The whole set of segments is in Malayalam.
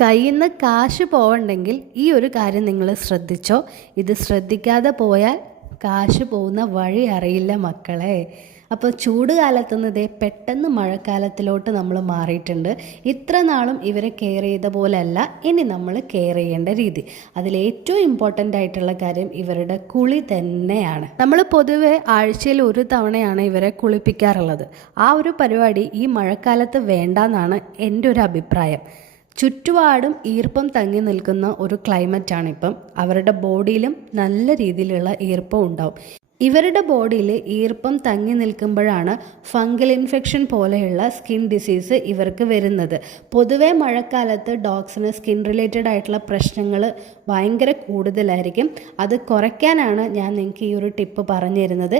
കയ്യിൽ നിന്ന് കാശ് പോവണ്ടെങ്കിൽ ഈ ഒരു കാര്യം നിങ്ങൾ ശ്രദ്ധിച്ചോ? ഇത് ശ്രദ്ധിക്കാതെ പോയാൽ കാശ് പോകുന്ന വഴി അറിയില്ല മക്കളെ. അപ്പോൾ ചൂട് കാലത്തുനിന്നതേ പെട്ടെന്ന് മഴക്കാലത്തിലോട്ട് നമ്മൾ മാറിയിട്ടുണ്ട്. ഇത്ര നാളും ഇവരെ കെയർ ചെയ്ത പോലെയല്ല ഇനി നമ്മൾ കെയർ ചെയ്യേണ്ട രീതി. അതിലേറ്റവും ഇമ്പോർട്ടന്റ് ആയിട്ടുള്ള കാര്യം ഇവരുടെ കുളി തന്നെയാണ്. നമ്മൾ പൊതുവെ ആഴ്ചയിൽ ഒരു തവണയാണ് ഇവരെ കുളിപ്പിക്കാറുള്ളത്. ആ ഒരു പരിപാടി ഈ മഴക്കാലത്ത് വേണ്ടെന്നാണ് എന്റെ ഒരു അഭിപ്രായം. ചുറ്റുപാടും ഈർപ്പം തങ്ങി നിൽക്കുന്ന ഒരു ക്ലൈമറ്റാണ് ഇപ്പം അവരുടെ ബോഡിയിലും നല്ല രീതിയിലുള്ള ഈർപ്പം ഉണ്ടാവും. ഇവരുടെ ബോഡിയിൽ ഈർപ്പം തങ്ങി നിൽക്കുമ്പോഴാണ് ഫംഗൽ ഇൻഫെക്ഷൻ പോലെയുള്ള സ്കിൻ ഡിസീസ് ഇവർക്ക് വരുന്നത്. പൊതുവേ മഴക്കാലത്ത് ഡോഗ്സിന് സ്കിൻ റിലേറ്റഡ് ആയിട്ടുള്ള പ്രശ്നങ്ങൾ ഭയങ്കര കൂടുതലായിരിക്കും. അത് കുറയ്ക്കാനാണ് ഞാൻ നിങ്ങൾക്ക് ഈ ഒരു ടിപ്പ് പറഞ്ഞു തരുന്നത്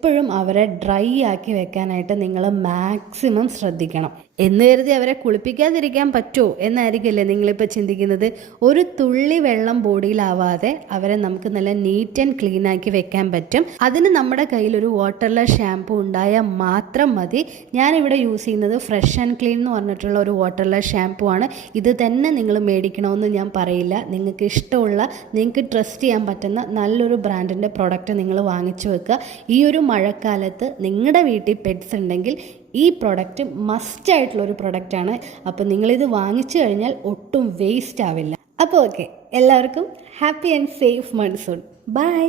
എപ്പോഴും അവരെ ഡ്രൈ ആക്കി വെക്കാനായിട്ട് നിങ്ങൾ മാക്സിമം ശ്രദ്ധിക്കണം. എന്ന് കരുതി അവരെ കുളിപ്പിക്കാതിരിക്കാൻ പറ്റുമോ എന്നായിരിക്കില്ലേ നിങ്ങളിപ്പോൾ ചിന്തിക്കുന്നത്? ഒരു തുള്ളി വെള്ളം ബോഡിയിലാവാതെ അവരെ നമുക്ക് നല്ല നീറ്റ് ആൻഡ് ക്ലീൻ ആക്കി വെക്കാൻ പറ്റും. അതിന് നമ്മുടെ കയ്യിൽ ഒരു വാട്ടർലെസ് ഷാമ്പു ഉണ്ടായാൽ മാത്രം മതി. ഞാനിവിടെ യൂസ് ചെയ്യുന്നത് ഫ്രഷ് ആൻഡ് ക്ലീൻ എന്ന് പറഞ്ഞിട്ടുള്ള ഒരു വാട്ടർലെസ് ഷാമ്പു ആണ്. ഇത് തന്നെ നിങ്ങൾ മേടിക്കണമെന്ന് ഞാൻ പറയില്ല. നിങ്ങൾക്ക് ഇഷ്ടമുള്ള നിങ്ങൾക്ക് ട്രസ്റ്റ് ചെയ്യാൻ പറ്റുന്ന നല്ലൊരു ബ്രാൻഡിന്റെ പ്രോഡക്റ്റ് നിങ്ങൾ വാങ്ങിച്ചു വെക്കുക. ഈ ഒരു മഴക്കാലത്ത് നിങ്ങളുടെ വീട്ടിൽ പെറ്റ്സ് ഉണ്ടെങ്കിൽ ഈ പ്രൊഡക്റ്റ് മസ്റ്റ് ആയിട്ടുള്ളൊരു പ്രൊഡക്റ്റാണ് അപ്പോൾ നിങ്ങളിത് വാങ്ങിച്ചു കഴിഞ്ഞാൽ ഒട്ടും വേസ്റ്റ് ആവില്ല. അപ്പോൾ ഓക്കെ എല്ലാവർക്കും happy and safe monsoon bye